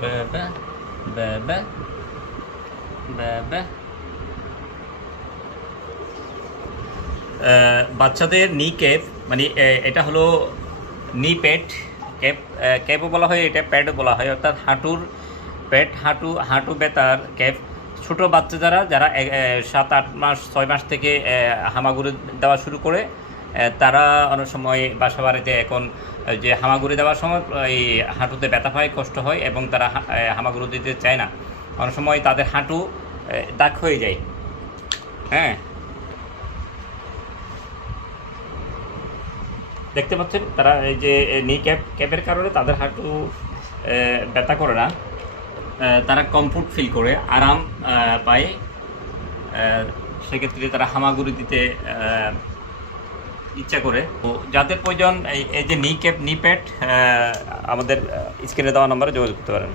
বাবা বাবা বাবা বাচ্চাদের নি ক্যাপ মানে এ- এটা হলো নি প্যাড ক্যাপ ক্যাপও বলা হয় এটা প্যাডও বলা হয় অর্থাৎ হাঁটুর প্যাড হাঁটু হাঁটু বেতার ক্যাপ ছোট বাচ্চা যারা যারা এ, সাত আট মাস ছয় মাস থেকে এ, হামাগুড়ি দেওয়া শুরু করে তারা অনেক সময় বাসা বাড়িতে এখন যে হামাগুড়ি দেওয়ার সময়, এই হাঁটুতে ব্যথা হয় কষ্ট হয় এবং তারা হামাগুড়ি দিতে চায় না। অনেক সময় তাদের হাঁটু দাগ হয়ে যায়। হ্যাঁ। দেখতে পাচ্ছেন, তারা এই যে নি ক্যাপ ক্যাপের কারণে তাদের হাঁটু ব্যথা করে না। তারা কমফোর্ট ফিল করে, আরাম পায়। সেক্ষেত্রে তারা হামাগুড়ি দিতে ইচ্ছা করে। তো যাদের প্রয়োজন, এই যে নি ক্যাপ নি প্যাড আমাদের স্ক্রিনে দেওয়া নম্বরে যোগাযোগ করতে পারেন।